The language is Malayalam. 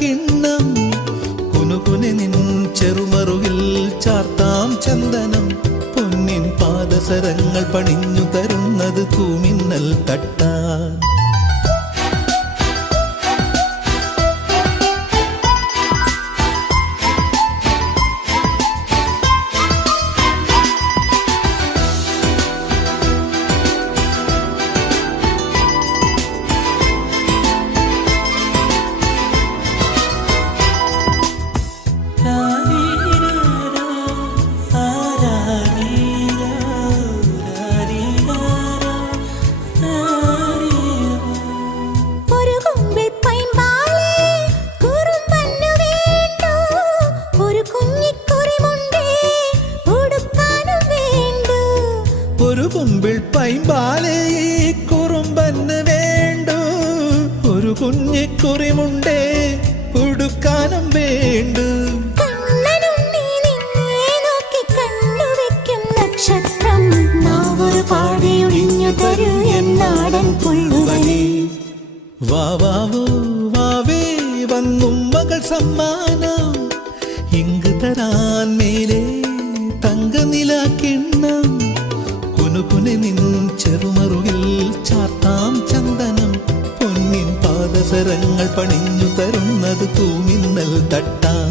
കിണ്ണം. നിൻ ചാർത്താം ചന്ദനം. പൊന്നിൻ പാദസരങ്ങൾ പണിഞ്ഞു തരുന്നത് തൂമിന്നൽ തട്ടാൻ. ഒരു കുമ്പിൾ പൈമ്പാലേ കുറുമ്പെന്ന് വേണ്ടു. ഒരു കുഞ്ഞിക്കുറിമുണ്ടേ ഉടുക്കാനും വേണ്ടു. വാവാവോ വാവേ വന്നും മകൾ സമ്മാനം. ഇങ്ക് തരാൻ മേലെ തങ്ക കിണ്ണം. പാദസരങ്ങൾ പണിഞ്ഞു തരുന്നത് തൂമിന്നൽ തട്ടാൻ